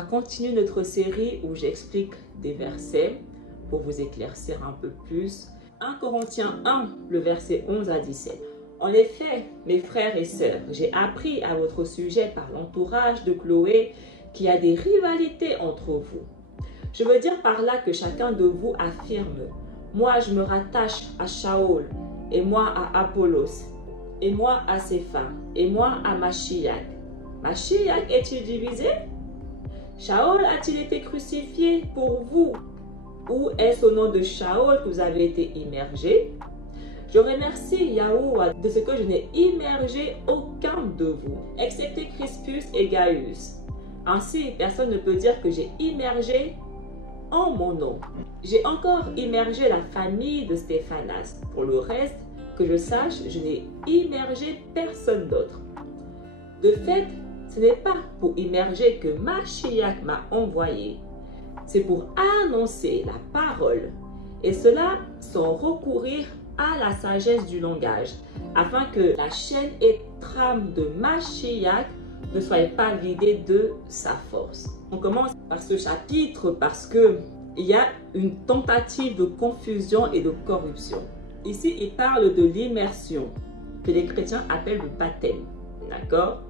va continuer notre série où j'explique des versets pour vous éclaircir un peu plus. 1 Corinthiens 1, le verset 11 à 17. En effet, mes frères et sœurs, j'ai appris à votre sujet par l'entourage de Chloé qu'il y a des rivalités entre vous. Je veux dire par là que chacun de vous affirme « Moi, je me rattache à Shaul, et moi à Apollos, et moi à Cépha, et moi à Machiac. Machiac est-il divisé? Shaul a-t-il été crucifié pour vous? Ou est-ce au nom de Shaul que vous avez été immergé? Je remercie Yahuwah de ce que je n'ai immergé aucun de vous, excepté Crispus et Gaius. Ainsi, personne ne peut dire que j'ai immergé en mon nom. J'ai encore immergé la famille de Stéphanas. Pour le reste, que je sache, je n'ai immergé personne d'autre. De fait, ce n'est pas pour immerger que Machiac m'a envoyé. C'est pour annoncer la parole, et cela sans recourir à la sagesse du langage, afin que la chaîne et trame de Machiac ne soit pas vidée de sa force. On commence par ce chapitre parce qu'il y a une tentative de confusion et de corruption. Ici, il parle de l'immersion, que les chrétiens appellent le baptême. D'accord?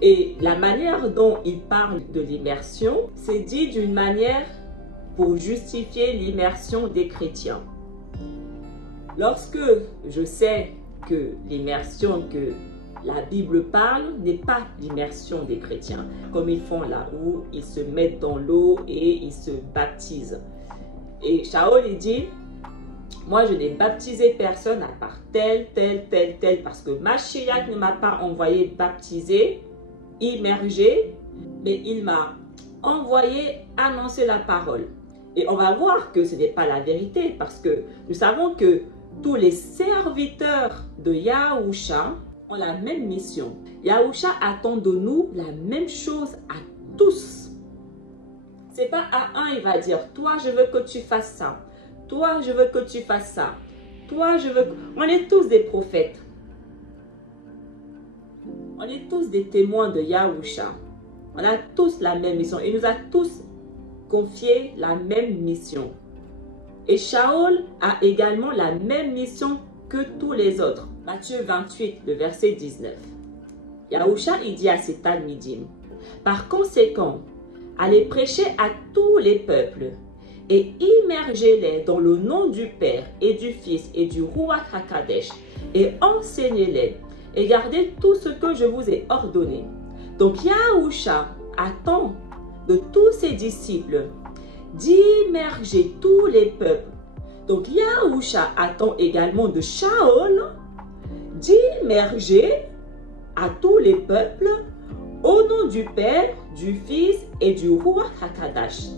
Et la manière dont il parle de l'immersion, c'est dit d'une manière pour justifier l'immersion des chrétiens. Lorsque je sais que l'immersion que la Bible parle n'est pas l'immersion des chrétiens, comme ils font là, où ils se mettent dans l'eau et ils se baptisent. Et Shaul, il dit, moi je n'ai baptisé personne à part tel, parce que Machiac ne m'a pas envoyé baptiser, immerger, mais il m'a envoyé annoncer la parole. Et on va voir que ce n'est pas la vérité, parce que nous savons que tous les serviteurs de Yahusha ont la même mission. Yahusha attend de nous la même chose à tous. C'est pas à un, il va dire, toi je veux que tu fasses ça. Toi je veux que tu fasses ça. Toi je veux... On est tous des prophètes. On est tous des témoins de Yahusha. On a tous la même mission. Il nous a tous confié la même mission. Et Shaul a également la même mission que tous les autres. Matthieu 28, le verset 19. Yahusha, il dit à ses talmidim, par conséquent, allez prêcher à tous les peuples et immergez-les dans le nom du Père et du Fils et du Ruach HaKadosh et enseignez-les et gardez tout ce que je vous ai ordonné. Donc Yahusha attend de tous ses disciples d'immerger tous les peuples. Donc Yahusha attend également de Shaul d'immerger à tous les peuples au nom du Père, du Fils et du Ruach HaKadosh.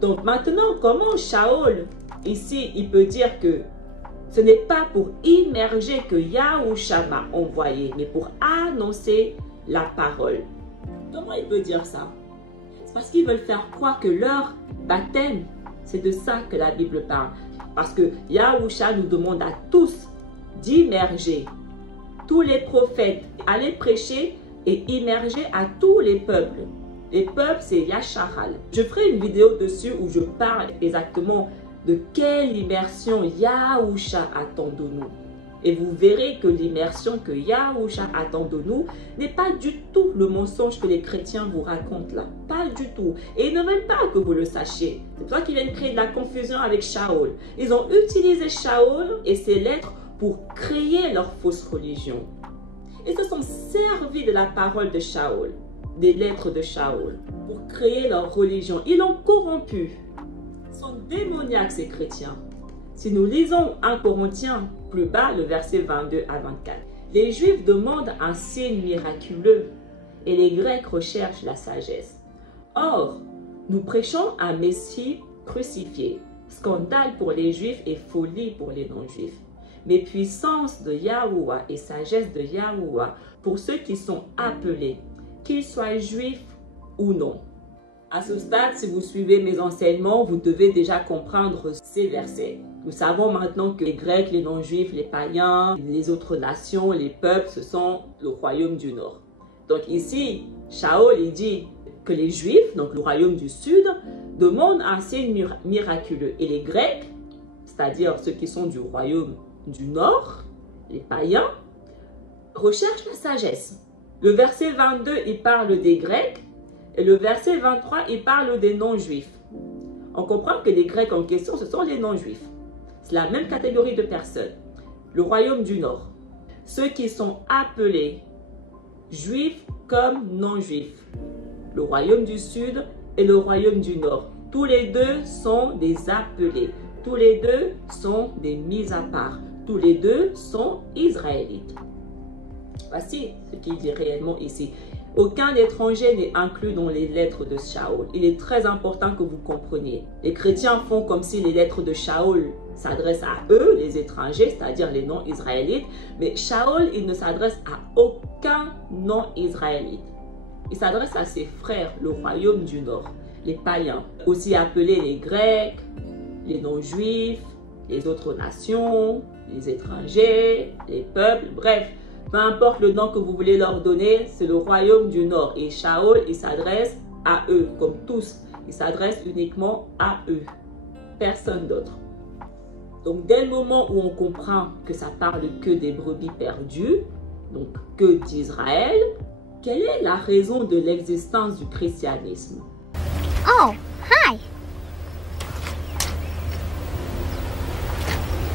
Donc maintenant, comment Shaul, ici, il peut dire que ce n'est pas pour immerger que Yahusha m'a envoyé, mais pour annoncer la parole. Comment il peut dire ça? C'est parce qu'ils veulent faire croire que leur baptême, c'est de ça que la Bible parle. Parce que Yahusha nous demande à tous d'immerger tous les prophètes, aller prêcher et immerger à tous les peuples. Les peuples, c'est Yasharal. Je ferai une vidéo dessus où je parle exactement de quelle immersion Yahusha attend de nous. Et vous verrez que l'immersion que Yahusha attend de nous n'est pas du tout le mensonge que les chrétiens vous racontent là. Pas du tout. Et ils ne veulent pas que vous le sachiez. C'est pour ça qu'ils viennent créer de la confusion avec Shaul. Ils ont utilisé Shaul et ses lettres pour créer leur fausse religion. Ils se sont servis de la parole de Shaul, des lettres de Shaul, pour créer leur religion. Ils l'ont corrompu. Ils sont démoniaques, ces chrétiens. Si nous lisons 1 Corinthiens plus bas, le verset 22 à 24, les Juifs demandent un signe miraculeux et les Grecs recherchent la sagesse. Or, nous prêchons un Messie crucifié, scandale pour les Juifs et folie pour les non-Juifs. Mais puissance de Yahuwah et sagesse de Yahuwah pour ceux qui sont appelés, qu'ils soient juifs ou non. À ce stade, si vous suivez mes enseignements, vous devez déjà comprendre ces versets. Nous savons maintenant que les Grecs, les non-juifs, les païens, les autres nations, les peuples, ce sont le royaume du Nord. Donc ici, Shaul, il dit, que les Juifs, donc le royaume du Sud, demandent un signe miraculeux. Et les Grecs, c'est-à-dire ceux qui sont du royaume du Nord, les païens, recherchent la sagesse. Le verset 22, il parle des Grecs, et le verset 23, il parle des non-Juifs. On comprend que les Grecs en question, ce sont les non-Juifs. C'est la même catégorie de personnes. Le royaume du Nord. Ceux qui sont appelés Juifs comme non-Juifs. Le royaume du Sud et le royaume du Nord. Tous les deux sont des appelés. Tous les deux sont des mis à part. Tous les deux sont israélites. Voici ce qu'il dit réellement ici. Aucun étranger n'est inclus dans les lettres de Shaul. Il est très important que vous compreniez. Les chrétiens font comme si les lettres de Shaul s'adressent à eux, les étrangers, c'est-à-dire les non-israélites. Mais Shaul, il ne s'adresse à aucun non-israélite. Il s'adresse à ses frères, le royaume du Nord, les païens, aussi appelés les Grecs, les non-juifs, les autres nations, les étrangers, les peuples, bref. Peu importe le nom que vous voulez leur donner, c'est le royaume du Nord. Et Shaul, il s'adresse à eux, comme tous. Il s'adresse uniquement à eux. Personne d'autre. Donc, dès le moment où on comprend que ça parle que des brebis perdues, donc que d'Israël, quelle est la raison de l'existence du christianisme? Oh, hi.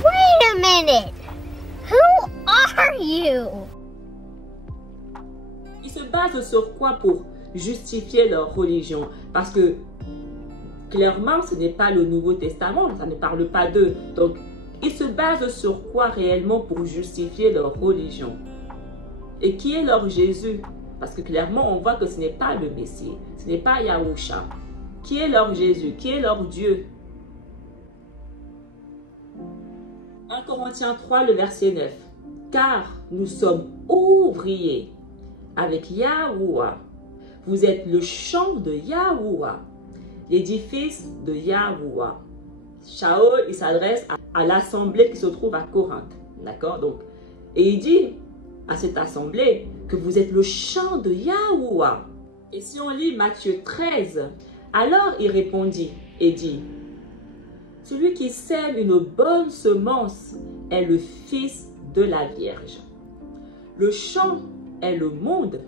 Wait a minute. Who are you? Ils se basent sur quoi pour justifier leur religion? Parce que clairement, ce n'est pas le Nouveau Testament, ça ne parle pas d'eux. Donc, ils se basent sur quoi réellement pour justifier leur religion? Et qui est leur Jésus? Parce que clairement, on voit que ce n'est pas le Messie, ce n'est pas Yahusha. Qui est leur Jésus? Qui est leur Dieu? 1 Corinthiens 3, le verset 9. Car nous sommes ouvriers avec Yahuwah. Vous êtes le champ de Yahuwah, l'édifice de Yahuwah. Shaul, il s'adresse à l'assemblée qui se trouve à Corinthe. D'accord? Donc, et il dit à cette assemblée que vous êtes le champ de Yahuwah. Et si on lit Matthieu 13, alors il répondit et dit: celui qui sème une bonne semence est le fils de la Vierge. Le champ est le monde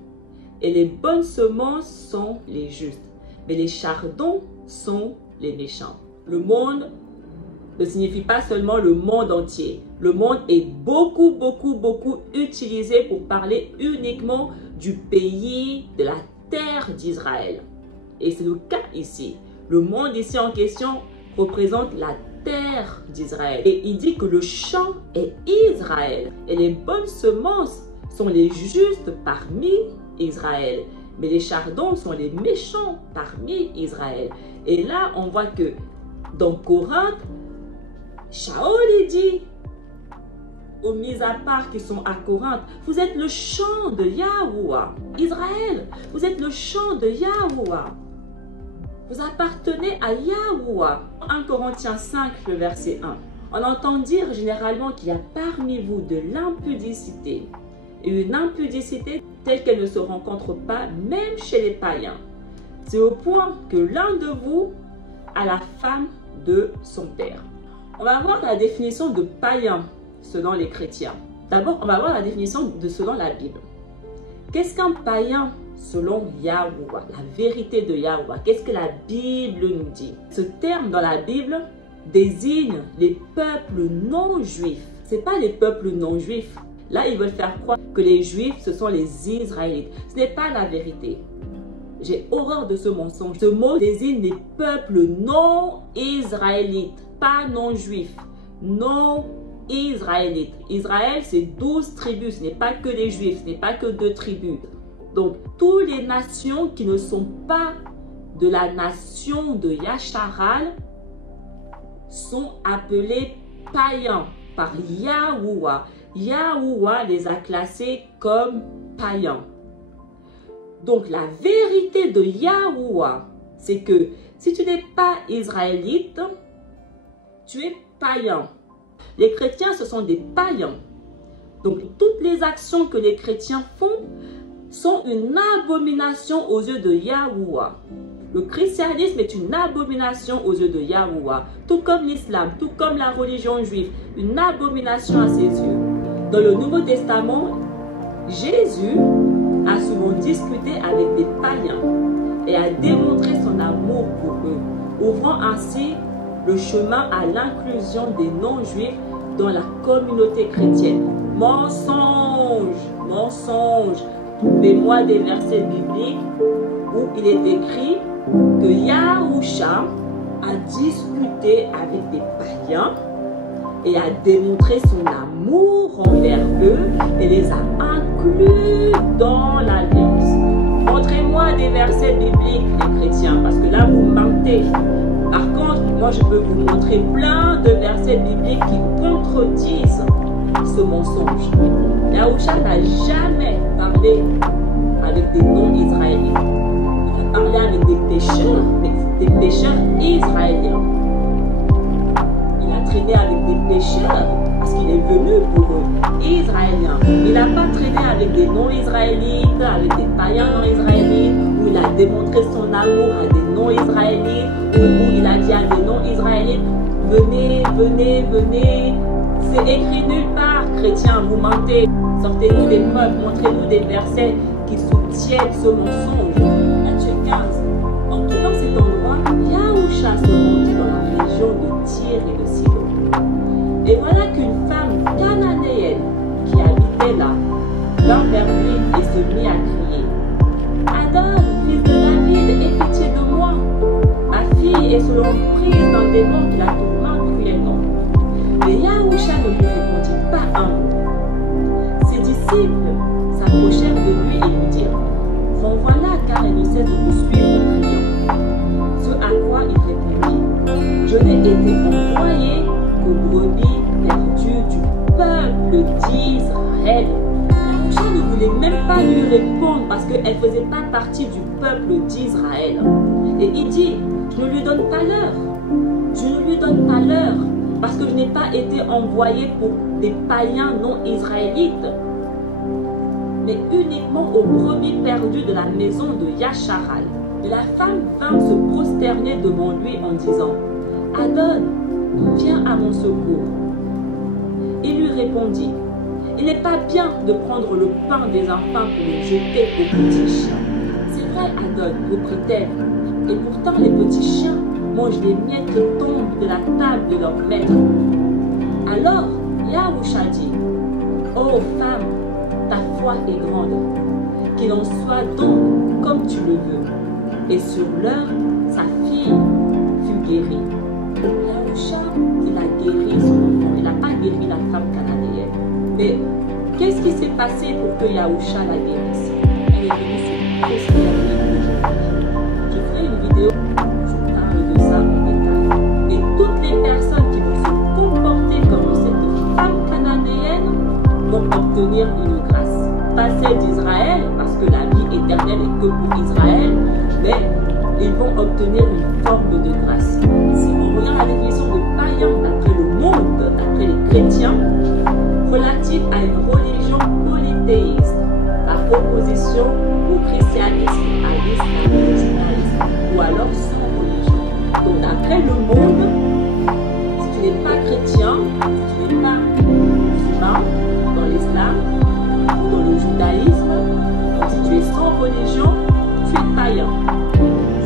et les bonnes semences sont les justes, mais les chardons sont les méchants. Le monde ne signifie pas seulement le monde entier. Le monde est beaucoup utilisé pour parler uniquement du pays, de la terre d'Israël. Et c'est le cas ici. Le monde ici en question représente la terre d'Israël. Et il dit que le champ est Israël. Et les bonnes semences sont les justes parmi Israël. Mais les chardons sont les méchants parmi Israël. Et là, on voit que dans Corinthe, Shaul dit aux mis à part qui sont à Corinthe: vous êtes le champ de Yahuwah. Israël, vous êtes le champ de Yahuwah. Vous appartenez à Yahuwah. 1 Corinthiens 5, le verset 1. On entend dire généralement qu'il y a parmi vous de l'impudicité. Et une impudicité telle qu'elle ne se rencontre pas même chez les païens. C'est au point que l'un de vous a la femme de son père. On va voir la définition de païen selon les chrétiens. D'abord, on va voir la définition selon la Bible. Qu'est-ce qu'un païen selon Yahuwah? La vérité de Yahuwah. Qu'est-ce que la Bible nous dit? Ce terme dans la Bible désigne les peuples non-juifs. Ce n'est pas les peuples non-juifs. Là, ils veulent faire croire que les juifs, ce sont les Israélites. Ce n'est pas la vérité. J'ai horreur de ce mensonge. Ce mot désigne les peuples non-israélites, pas non-juifs, non-israélites. Israël, c'est 12 tribus, ce n'est pas que les juifs, ce n'est pas que 2 tribus. Donc, toutes les nations qui ne sont pas de la nation de Yasharal sont appelées païens par Yahuwah. Yahuwah les a classés comme païens. Donc, la vérité de Yahuwah, c'est que si tu n'es pas israélite, tu es païen. Les chrétiens, ce sont des païens. Donc, toutes les actions que les chrétiens font sont une abomination aux yeux de Yahuwah. Le christianisme est une abomination aux yeux de Yahuwah, tout comme l'islam, tout comme la religion juive, une abomination à ses yeux. Dans le Nouveau Testament, Jésus a souvent discuté avec des païens et a démontré son amour pour eux, ouvrant ainsi le chemin à l'inclusion des non-juifs dans la communauté chrétienne. Mensonge, mensonge. Trouvez-moi des versets bibliques où il est écrit que Yahusha a discuté avec des païens et a démontré son amour envers eux et les a inclus dans l'alliance. Montrez-moi des versets bibliques, les chrétiens, parce que là, vous mentez. Par contre, moi, je peux vous montrer plein de versets bibliques qui contredisent ce mensonge. Yahusha n'a jamais parlé avec des non-israéliens. Il a parlé avec des pécheurs, mais des pécheurs israéliens. Il a traîné avec des pécheurs parce qu'il est venu pour eux, israéliens. Il n'a pas traîné avec des non-israélites, avec des païens non-israélites, où il a démontré son amour à des non-israélites, où il a dit à des non-israélites, venez, venez, venez. C'est écrit nulle part, chrétiens, vous mentez. Sortez-nous des preuves, montrez-nous des versets qui soutiennent ce mensonge. Matthieu 15. En quittant cet endroit, Yahusha se rendit dans la région de Tyr et de Sidon. Et voilà qu'une femme cananéenne qui habitait là vint vers lui et se mit à crier. Adon, fils de David, aie pitié de moi. Ma fille est sous l'emprise d'un démon qui la tourmente cruellement. Mais Yahusha ne lui répondit pas un mot. Ses disciples s'approchèrent de lui et lui dirent, renvoie-la car elle ne cesse de nous suivre criant. Ce à quoi il répondit, je n'ai été envoyé qu'aux brebis perdues du peuple d'Israël. Yahusha ne voulait même pas lui répondre parce qu'elle ne faisait pas partie du peuple d'Israël. Et il dit, je ne lui donne pas l'heure. Je ne lui donne pas l'heure. Parce que je n'ai pas été envoyé pour des païens non israélites, mais uniquement aux brebis perdues de la maison de Yasharal. Et la femme vint se prosterner devant lui en disant, Adon, viens à mon secours. Il lui répondit, il n'est pas bien de prendre le pain des enfants pour le jeter aux petits chiens. C'est vrai, Adon, reprit-elle, et pourtant les petits chiens mangent les miettes qui tombent de la table de leur maître. Alors, Yahusha dit, ô femme, ta foi est grande, qu'il en soit donc comme tu le veux. Et sur l'heure, sa fille fut guérie. Yahusha, il a guéri son enfant, il n'a pas guéri la femme cananéenne. Mais qu'est-ce qui s'est passé pour que Yahusha la guérisse? Elle est venue se prosterner aujourd'hui. Je ferai une vidéo. Obtenir une grâce. Pas celle d'Israël, parce que la vie éternelle est que pour Israël, mais ils vont obtenir une forme de grâce. Si on regarde la définition de païen d'après le monde, d'après les chrétiens, relative à une religion polythéiste, par opposition au christianisme, à l'islam, au judaïsme, ou alors sans religion. Donc d'après le monde, si tu n'es pas chrétien, si tu n'es pas musulman, dans l'islam ou dans le judaïsme, donc si tu es sans religion, tu es païen.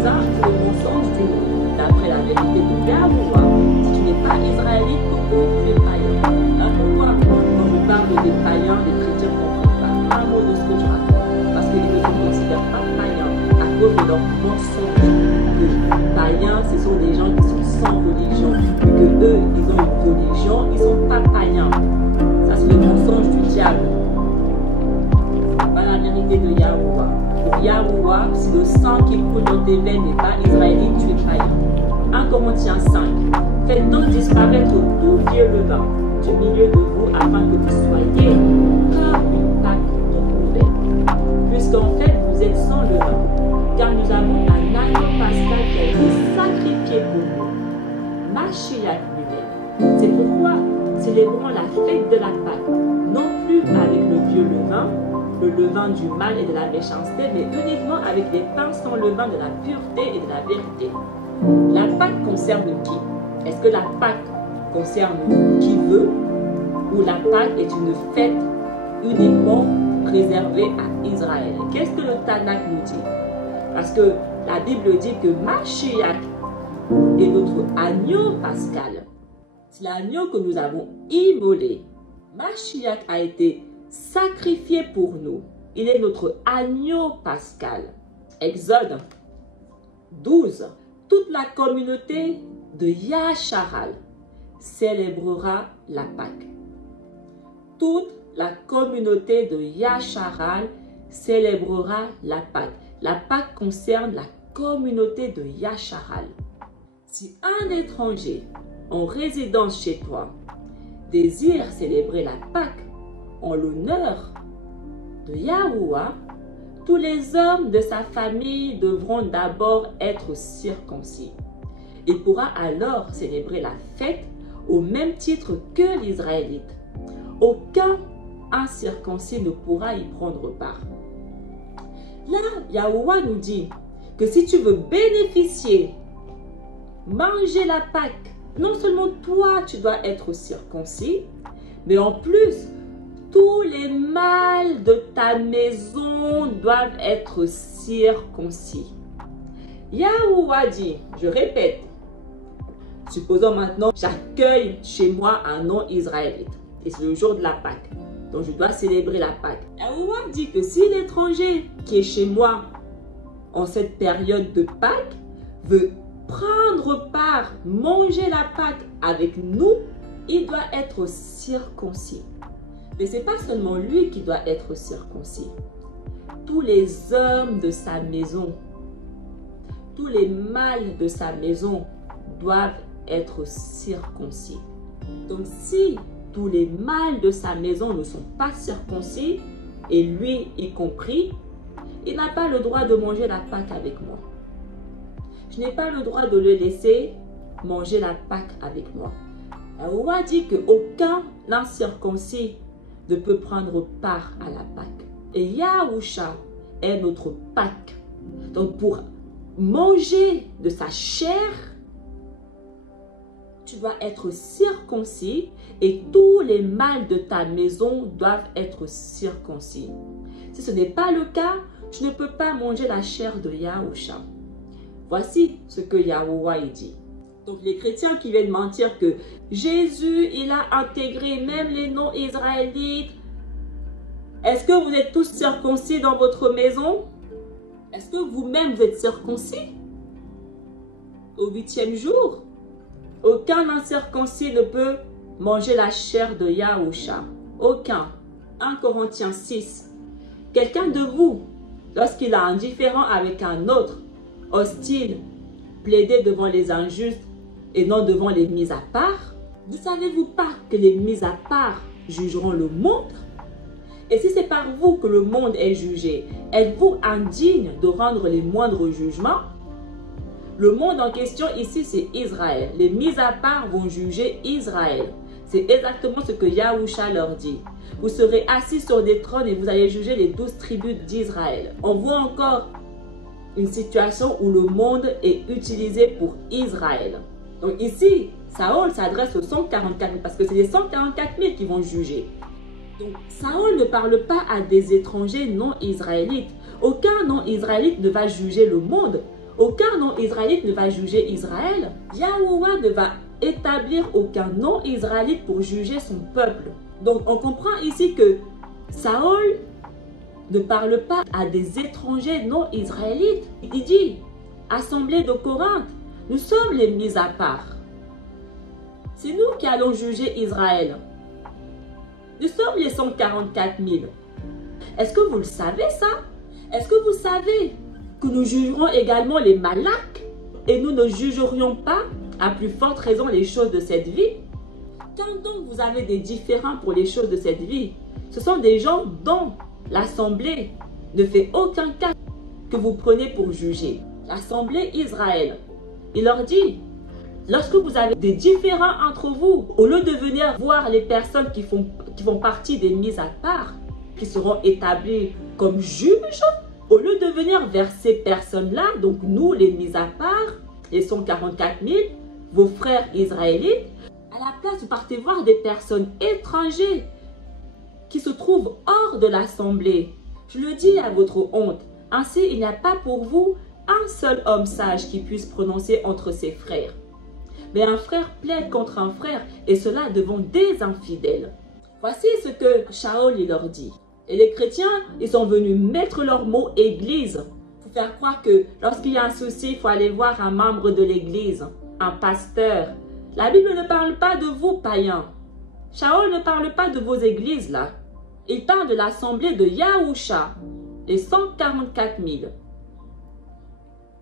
Ça, c'est le mensonge du monde. D'après la vérité de Yahuwah, si tu n'es pas israélite, tu es païen. Là, pourquoi quand je parle des païens, les chrétiens ne comprennent pas un mot de ce que je raconte? Parce qu'ils ne se considèrent pas païens à cause de leur mensonge. Que païens, ce sont des gens qui sont sans religion. Et que eux, ils ont une religion, ils ne sont pas païens. C'est le mensonge du diable. C'est pas la vérité de Yahuwah. Pour Yahuwah, si le sang qui coule dans tes veines n'est pas israélite, tu es païen. 1 Corinthiens 5. Faites donc disparaître tout vieux levain du milieu de vous afin que vous soyez comme une pâte nouvelle. Puisqu'en fait, vous êtes sans levain. Car nous avons un agneau pascal qui a été sacrifié pour nous. Mashiach lui-même. C'est pourquoi célébrons la fête de la Pâque, non plus avec le vieux levain, le levain du mal et de la méchanceté, mais uniquement avec des pains sans levain de la pureté et de la vérité. La Pâque concerne qui? Est-ce que la Pâque concerne qui veut, ou la Pâque est une fête uniquement réservée à Israël? Qu'est-ce que le Tanakh nous dit? Parce que la Bible dit que Mashiach est notre agneau pascal. C'est l'agneau que nous avons immolé. Mashiach a été sacrifié pour nous. Il est notre agneau pascal. Exode 12. Toute la communauté de Yacharal célébrera la Pâque. Toute la communauté de Yacharal célébrera la Pâque. La Pâque concerne la communauté de Yacharal. Si un étranger en résidence chez toi désire célébrer la Pâque en l'honneur de Yahuwah, tous les hommes de sa famille devront d'abord être circoncis. Il pourra alors célébrer la fête au même titre que l'Israélite. Aucun incirconcis ne pourra y prendre part. Là, Yahuwah nous dit que si tu veux bénéficier, manger la Pâque, non seulement toi, tu dois être circoncis, mais en plus, tous les mâles de ta maison doivent être circoncis. Yahuwah dit, je répète, supposons maintenant, j'accueille chez moi un non-israélite. Et c'est le jour de la Pâque. Donc je dois célébrer la Pâque. Yahuwah dit que si l'étranger qui est chez moi en cette période de Pâque veut prendre part, manger la Pâque avec nous, il doit être circoncis. Mais ce n'est pas seulement lui qui doit être circoncis. Tous les hommes de sa maison, tous les mâles de sa maison doivent être circoncis. Donc si tous les mâles de sa maison ne sont pas circoncis, et lui y compris, il n'a pas le droit de manger la Pâque avec moi. Je n'ai pas le droit de le laisser manger la Pâque avec moi. Yahuwah dit qu'aucun incirconcis ne peut prendre part à la Pâque. Et Yahusha est notre Pâque. Donc pour manger de sa chair, tu dois être circoncis et tous les mâles de ta maison doivent être circoncis. Si ce n'est pas le cas, tu ne peux pas manger la chair de Yahusha. Voici ce que Yahuwah dit. Donc les chrétiens qui viennent mentir que Jésus, il a intégré même les non-israélites. Est-ce que vous êtes tous circoncis dans votre maison? Est-ce que vous-même vous êtes circoncis? Au 8e jour, aucun incirconcis ne peut manger la chair de Yahusha. Aucun. 1 Corinthiens 6. Quelqu'un de vous, lorsqu'il a un différend avec un autre, hostile, plaider devant les injustes et non devant les mis à part? Ne savez-vous pas que les mis à part jugeront le monde? Et si c'est par vous que le monde est jugé, êtes-vous indigne de rendre les moindres jugements? Le monde en question ici, c'est Israël. Les mis à part vont juger Israël. C'est exactement ce que Yahusha leur dit. Vous serez assis sur des trônes et vous allez juger les 12 tribus d'Israël. On voit encore une situation où le monde est utilisé pour Israël. Donc ici, Saül s'adresse aux 144 000 parce que c'est les 144 000 qui vont juger. Donc Saül ne parle pas à des étrangers non israélites. Aucun non-israélite ne va juger le monde. Aucun non-israélite ne va juger Israël. Yahuwah ne va établir aucun non-israélite pour juger son peuple. Donc on comprend ici que Saül ne parle pas à des étrangers non-israélites. Il dit, assemblée de Corinthe, nous sommes les mis à part. C'est nous qui allons juger Israël. Nous sommes les 144 000. Est-ce que vous le savez ça? Est-ce que vous savez que nous jugerons également les Malaks et nous ne jugerions pas à plus forte raison les choses de cette vie? Quand donc vous avez des différends pour les choses de cette vie, ce sont des gens dont l'Assemblée ne fait aucun cas que vous prenez pour juger. L'Assemblée Israël, il leur dit, lorsque vous avez des différends entre vous, au lieu de venir voir les personnes qui font partie des mises à part, qui seront établis comme juges, au lieu de venir vers ces personnes-là, donc nous les mis à part, les 144 000, vos frères israélites, à la place vous partez voir des personnes étrangères qui se trouvent hors de l'assemblée. Je le dis à votre honte, ainsi il n'y a pas pour vous un seul homme sage qui puisse prononcer entre ses frères. Mais un frère plaide contre un frère, et cela devant des infidèles. Voici ce que Shaol il leur dit. Et les chrétiens, ils sont venus mettre leur mot église pour faire croire que lorsqu'il y a un souci, il faut aller voir un membre de l'église, un pasteur. La Bible ne parle pas de vous, païens. Shaol ne parle pas de vos églises là. Il parle de l'assemblée de Yahusha, les 144 000.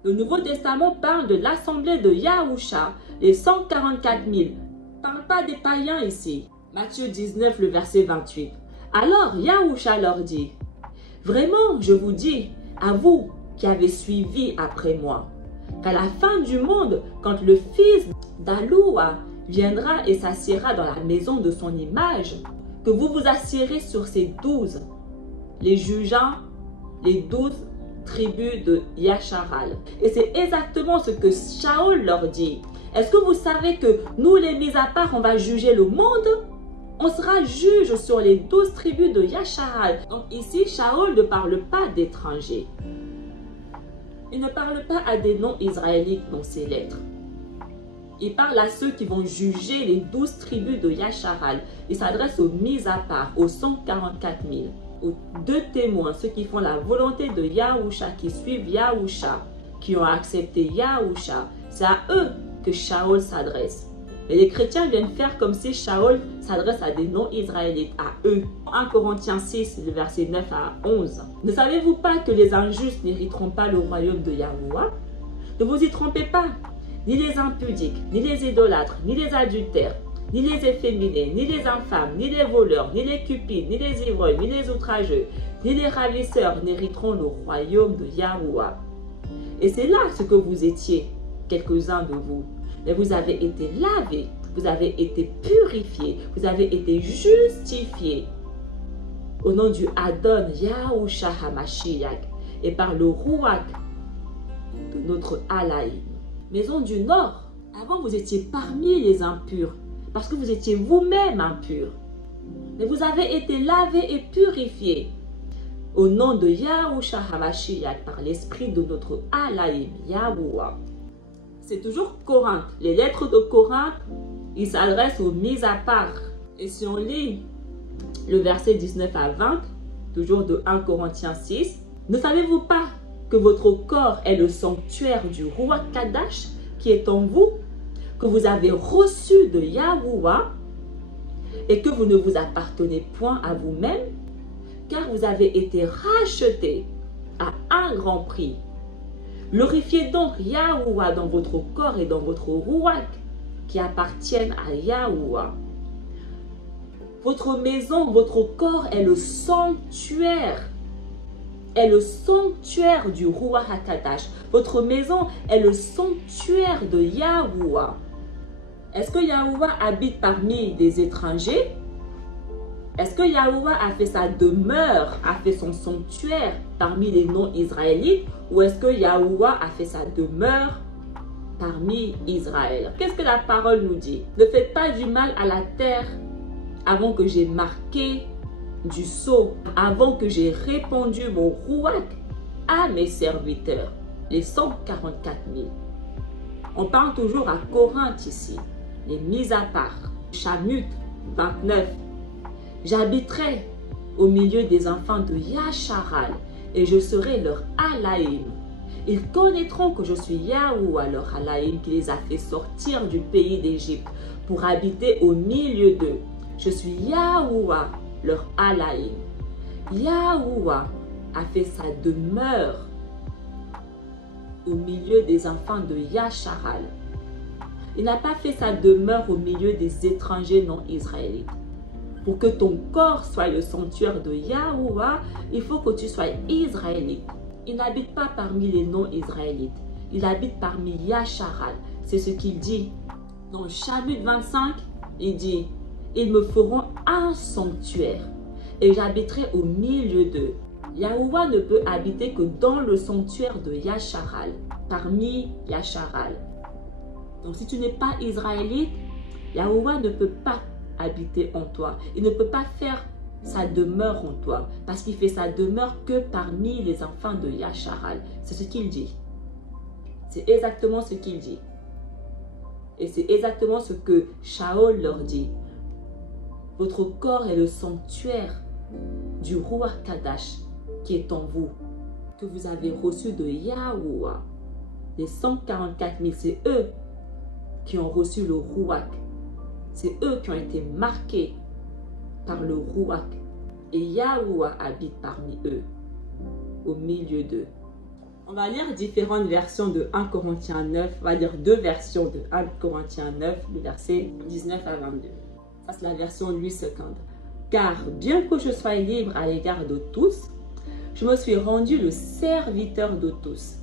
Le Nouveau Testament parle de l'assemblée de Yahusha, les 144 000. Il ne parle pas des païens ici. Matthieu 19, le verset 28. Alors Yahusha leur dit, « Vraiment, je vous dis, à vous qui avez suivi après moi, qu'à la fin du monde, quand le fils d'Aloua viendra et s'assiera dans la maison de son image, que vous vous assiérez sur ces 12, les jugeant les 12 tribus de Yasharal. » Et c'est exactement ce que Shaol leur dit. Est-ce que vous savez que nous, les mis à part, on va juger le monde? On sera juge sur les 12 tribus de Yasharal. Donc ici, Shaol ne parle pas d'étrangers. Il ne parle pas à des non-israélites dans ses lettres. Il parle à ceux qui vont juger les 12 tribus de Yasharal. Il s'adresse aux mis à part, aux 144 000, aux 2 témoins, ceux qui font la volonté de Yahusha, qui suivent Yahusha, qui ont accepté Yahusha. C'est à eux que Shaol s'adresse. Et les chrétiens viennent faire comme si Shaol s'adresse à des non-israélites, à eux. 1 Corinthiens 6, le verset 9 à 11. Ne savez-vous pas que les injustes n'hériteront pas le royaume de Yahuwah? Ne vous y trompez pas. Ni les impudiques, ni les idolâtres, ni les adultères, ni les efféminés, ni les infâmes, ni les voleurs, ni les cupides, ni les ivrognes, ni les outrageux, ni les ravisseurs n'hériteront le royaume de Yahuwah. Et c'est là ce que vous étiez, quelques-uns de vous. Mais vous avez été lavés, vous avez été purifiés, vous avez été justifiés au nom du Adon Yahusha HaMashiach et par le Ruach de notre Alaïm. Maison du Nord, avant vous étiez parmi les impurs parce que vous étiez vous-même impurs. Mais vous avez été lavés et purifiés au nom de Yahusha HaMashiach par l'esprit de notre Alaïm, Yahuwah. C'est toujours Corinthe. Les lettres de Corinthe, ils s'adressent aux mis à part. Et si on lit le verset 19 à 20, toujours de 1 Corinthiens 6, ne savez-vous pas que votre corps est le sanctuaire du Ruach Kadash qui est en vous, que vous avez reçu de Yahuwah et que vous ne vous appartenez point à vous-même, car vous avez été rachetés à un grand prix. Glorifiez donc Yahuwah dans votre corps et dans votre Ruach qui appartiennent à Yahuwah. Votre maison, votre corps est le sanctuaire. Est le sanctuaire du Ruach HaKadash. Votre maison est le sanctuaire de Yahuwah. Est-ce que Yahuwah habite parmi des étrangers? Est-ce que Yahuwah a fait sa demeure, a fait son sanctuaire parmi les non-israélites? Ou est-ce que Yahuwah a fait sa demeure parmi Israël? Qu'est-ce que la parole nous dit? Ne faites pas du mal à la terre avant que j'ai marqué du sceau, avant que j'ai répandu mon Ruach à mes serviteurs, les 144 000. On parle toujours à Corinthe ici, les mis à part. Chamut 29. J'habiterai au milieu des enfants de Yasharal et je serai leur Alaïm. Ils connaîtront que je suis Yahuwah, leur Alaïm, qui les a fait sortir du pays d'Égypte pour habiter au milieu d'eux. Je suis Yahuwah, leur Alaïm. Yahuwah a fait sa demeure au milieu des enfants de Yasharal. Il n'a pas fait sa demeure au milieu des étrangers non israélites. Pour que ton corps soit le sanctuaire de Yahuwah, il faut que tu sois israélite. Il n'habite pas parmi les non-israélites. Il habite parmi Yasharal. C'est ce qu'il dit. Dans Chamut 25, il dit, ils me feront un sanctuaire. et j'habiterai au milieu d'eux. Yahuwah ne peut habiter que dans le sanctuaire de Yasharal, parmi Yasharal. Donc si tu n'es pas israélite, Yahuwah ne peut pas habiter en toi. Il ne peut pas faire sa demeure en toi, parce qu'il fait sa demeure que parmi les enfants de Yasharal. C'est ce qu'il dit. C'est exactement ce qu'il dit. Et c'est exactement ce que Shaol leur dit. Votre corps est le sanctuaire du Ruach Kadash qui est en vous, que vous avez reçu de Yahuwah. Les 144 000, c'est eux qui ont reçu le Ruach. C'est eux qui ont été marqués par le Ruach. Et Yahuwah habite parmi eux, au milieu d'eux. On va lire différentes versions de 1 Corinthiens 9. On va lire deux versions de 1 Corinthiens 9, le verset 19 à 22. Ça, c'est la version Louis II. Car bien que je sois libre à l'égard de tous, je me suis rendu le serviteur de tous,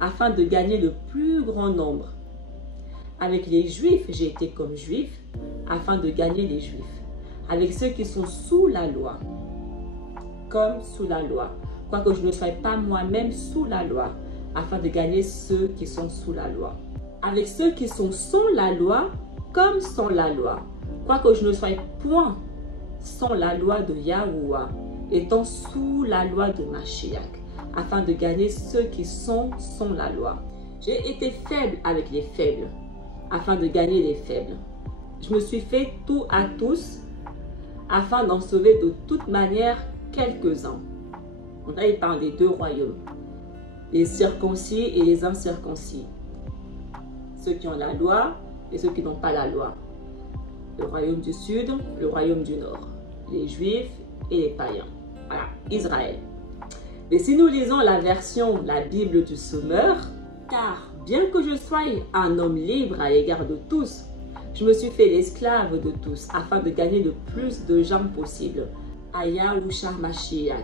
afin de gagner le plus grand nombre. Avec les Juifs, j'ai été comme Juif, afin de gagner les Juifs. Avec ceux qui sont sous la loi, comme sous la loi, quoique je ne sois pas moi-même sous la loi, afin de gagner ceux qui sont sous la loi. Avec ceux qui sont sans la loi, comme sans la loi, quoique je ne sois point sans la loi de Yahuwah, étant sous la loi de Mashiach, afin de gagner ceux qui sont sans la loi. J'ai été faible avec les faibles, afin de gagner les faibles. Je me suis fait tout à tous, afin d'en sauver de toute manière quelques-uns. Là, il parle des deux royaumes, les circoncis et les incirconcis. Ceux qui ont la loi et ceux qui n'ont pas la loi. Le royaume du sud, le royaume du nord. Les juifs et les païens. Voilà, Israël. Mais si nous lisons la version, la Bible du Sommeur, car bien que je sois un homme libre à l'égard de tous, je me suis fait l'esclave de tous, afin de gagner le plus de gens possible. À Yahushua Mashiach.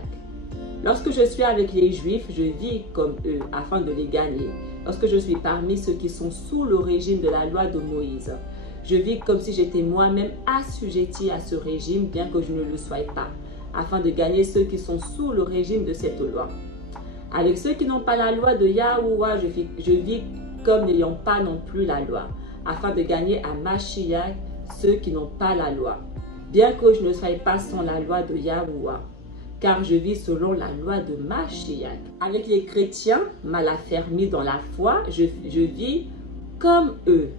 Lorsque je suis avec les Juifs, je vis comme eux, afin de les gagner. Lorsque je suis parmi ceux qui sont sous le régime de la loi de Moïse, je vis comme si j'étais moi-même assujetti à ce régime, bien que je ne le sois pas, afin de gagner ceux qui sont sous le régime de cette loi. Avec ceux qui n'ont pas la loi de Yahuwah, je vis comme n'ayant pas non plus la loi, afin de gagner à Mashiach ceux qui n'ont pas la loi, bien que je ne sois pas sans la loi de Yahuwah, car je vis selon la loi de Mashiach. Avec les chrétiens mal affermis dans la foi, je vis comme eux,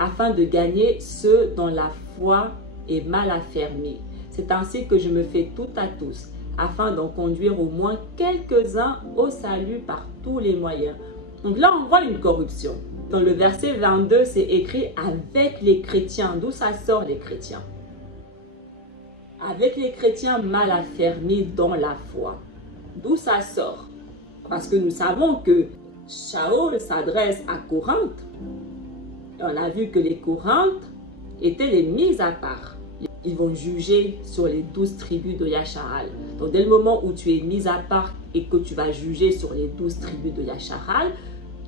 afin de gagner ceux dont la foi est mal affermie. C'est ainsi que je me fais tout à tous, afin d'en conduire au moins quelques-uns au salut par tous les moyens. Donc là, on voit une corruption. Dans le verset 22, c'est écrit « avec les chrétiens ». D'où ça sort, les chrétiens? Avec les chrétiens mal affermis dans la foi. D'où ça sort? Parce que nous savons que Shaol s'adresse à Corinthe. Et on a vu que les Corinthes étaient les mis à part. Ils vont juger sur les 12 tribus de Yasharal. Donc dès le moment où tu es mis à part et que tu vas juger sur les 12 tribus de Yasharal,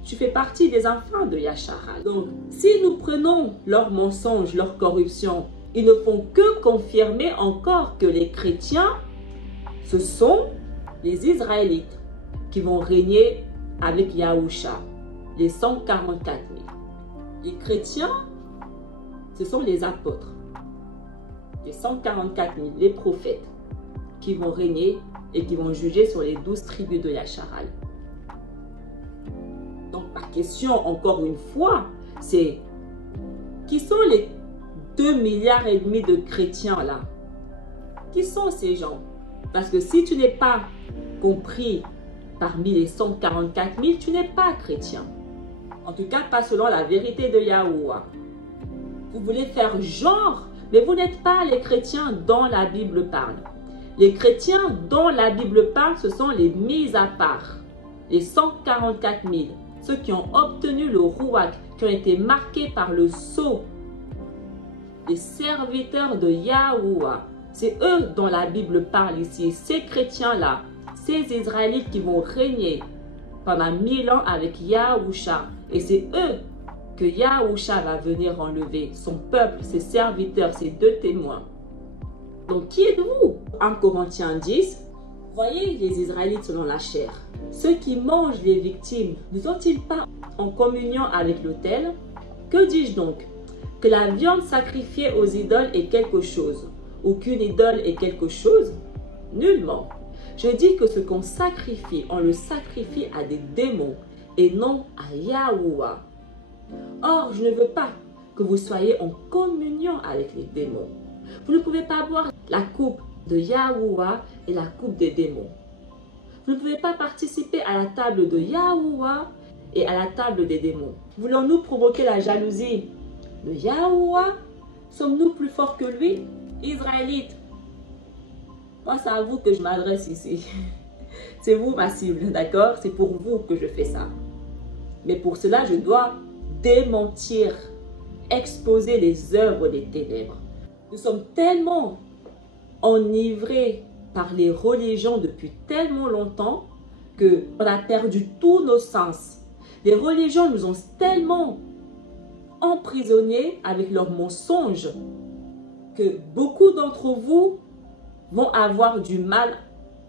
tu fais partie des enfants de Yasharal. Donc si nous prenons leurs mensonges, leur corruption, ils ne font que confirmer encore que les chrétiens, ce sont les Israélites qui vont régner avec Yahusha, les 144 000. Les chrétiens, ce sont les apôtres, les 144 000, les prophètes, qui vont régner et qui vont juger sur les 12 tribus de Yasharal. Donc ma question, encore une fois, c'est qui sont les 2,5 milliards de chrétiens là? Qui sont ces gens? Parce que si tu n'es pas compris parmi les 144 000, tu n'es pas chrétien. En tout cas, pas selon la vérité de Yahuwah. Vous voulez faire genre, mais vous n'êtes pas les chrétiens dont la Bible parle. Les chrétiens dont la Bible parle, ce sont les mis à part. Les 144 000. Ceux qui ont obtenu le Ruach, qui ont été marqués par le sceau. Les serviteurs de Yahuwah. C'est eux dont la Bible parle ici. Ces chrétiens-là, ces Israélites qui vont régner pendant 1000 ans avec Yahusha. Et c'est eux que Yahusha va venir enlever. Son peuple, ses serviteurs, ses deux témoins. Donc qui êtes-vous? 1 Corinthiens 10, voyez les Israélites selon la chair. Ceux qui mangent les victimes ne sont-ils pas en communion avec l'autel? Que dis-je donc? Que la viande sacrifiée aux idoles est quelque chose, ou qu'une idole est quelque chose? Nullement. Je dis que ce qu'on sacrifie, on le sacrifie à des démons et non à Yahuwah. Or, je ne veux pas que vous soyez en communion avec les démons. Vous ne pouvez pas boire la coupe de Yahuwah et la coupe des démons. Vous ne pouvez pas participer à la table de Yahuwah et à la table des démons. Voulons-nous provoquer la jalousie de Yahuwah? Sommes-nous plus forts que lui? Israélites, moi c'est à vous que je m'adresse ici. C'est vous ma cible, d'accord? C'est pour vous que je fais ça. Mais pour cela, je dois démentir, exposer les œuvres des ténèbres. Nous sommes tellement enivrés par les religions depuis tellement longtemps qu'on a perdu tous nos sens. Les religions nous ont tellement emprisonnés avec leurs mensonges que beaucoup d'entre vous vont avoir du mal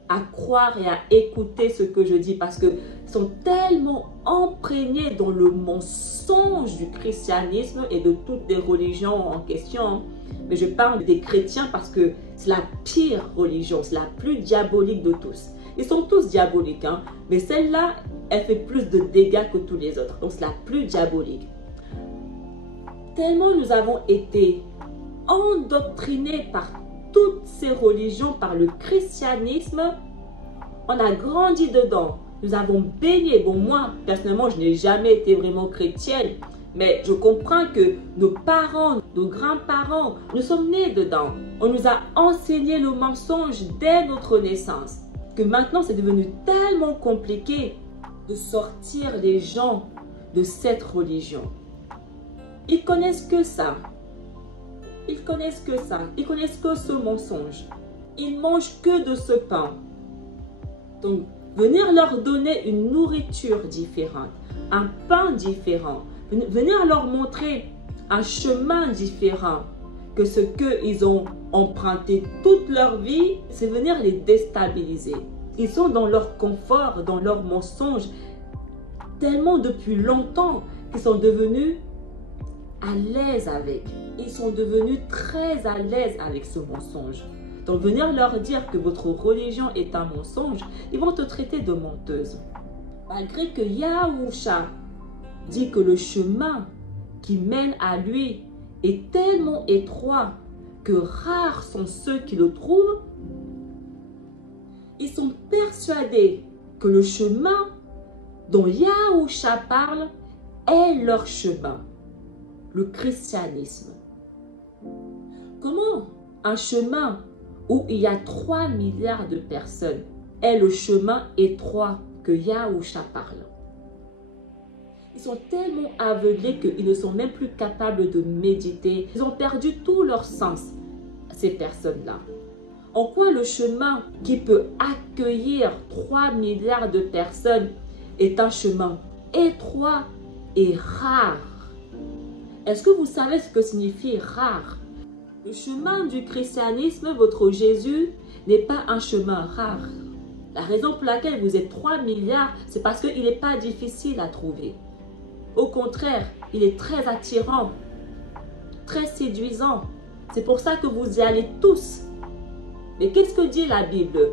à croire et à écouter ce que je dis parce qu'ils sont tellement imprégnés dans le mensonge du christianisme et de toutes les religions en question. Mais je parle des chrétiens parce que c'est la pire religion, c'est la plus diabolique de tous. Ils sont tous diaboliques, hein, mais celle-là, elle fait plus de dégâts que tous les autres. Donc c'est la plus diabolique. Tellement nous avons été endoctrinés par toutes ces religions, par le christianisme, on a grandi dedans. Nous avons baigné. Bon, moi, personnellement, je n'ai jamais été vraiment chrétienne, mais je comprends que nos parents, nos grands-parents, nous sommes nés dedans. On nous a enseigné le mensonge dès notre naissance, que maintenant, c'est devenu tellement compliqué de sortir les gens de cette religion. Ils connaissent que ça. Ils connaissent que ça. Ils connaissent que ce mensonge. Ils mangent que de ce pain. Donc, venir leur donner une nourriture différente, un pain différent, venir leur montrer un chemin différent que ce qu'ils ont emprunté toute leur vie, c'est venir les déstabiliser. Ils sont dans leur confort, dans leur mensonge, tellement depuis longtemps qu'ils sont devenus à l'aise avec. Ils sont devenus très à l'aise avec ce mensonge. Donc venir leur dire que votre religion est un mensonge, ils vont te traiter de menteuse. Malgré que Yahusha dit que le chemin qui mène à lui est tellement étroit que rares sont ceux qui le trouvent, ils sont persuadés que le chemin dont Yahusha parle est leur chemin, le christianisme. Comment un chemin où il y a 3 milliards de personnes est le chemin étroit que Yahusha parle? Ils sont tellement aveuglés qu'ils ne sont même plus capables de méditer. Ils ont perdu tout leur sens, ces personnes-là. En quoi le chemin qui peut accueillir 3 milliards de personnes est un chemin étroit et rare? Est-ce que vous savez ce que signifie rare? Le chemin du christianisme, votre Jésus, n'est pas un chemin rare. La raison pour laquelle vous êtes 3 milliards, c'est parce qu'il n'est pas difficile à trouver. Au contraire, il est très attirant, très séduisant. C'est pour ça que vous y allez tous. Mais qu'est-ce que dit la Bible?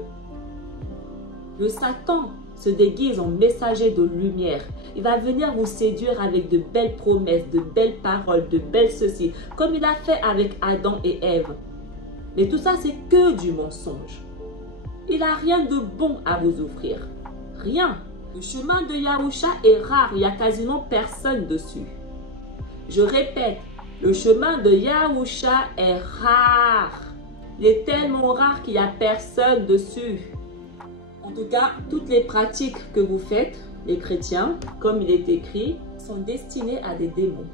Le Satan se déguise en messager de lumière. Il va venir vous séduire avec de belles promesses, de belles paroles, de belles ceci, comme il a fait avec Adam et Ève. Mais tout ça, c'est que du mensonge. Il n'a rien de bon à vous offrir. Rien. Le chemin de Yahusha est rare. Il n'y a quasiment personne dessus. Je répète, le chemin de Yahusha est rare. Il est tellement rare qu'il n'y a personne dessus. En tout cas, toutes les pratiques que vous faites, les chrétiens, comme il est écrit, sont destinées à des démons.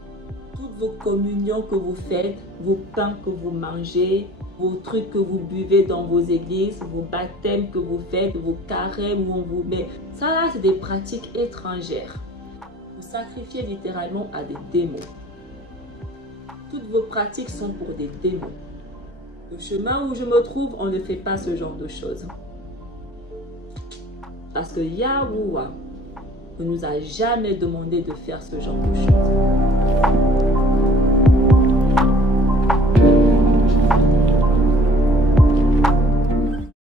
Toutes vos communions que vous faites, vos pains que vous mangez, vos trucs que vous buvez dans vos églises, vos baptêmes que vous faites, vos carêmes où on vous met, ça là, c'est des pratiques étrangères. Vous sacrifiez littéralement à des démons. Toutes vos pratiques sont pour des démons. Le chemin où je me trouve, on ne fait pas ce genre de choses. Parce que Yahuwah ne nous a jamais demandé de faire ce genre de choses.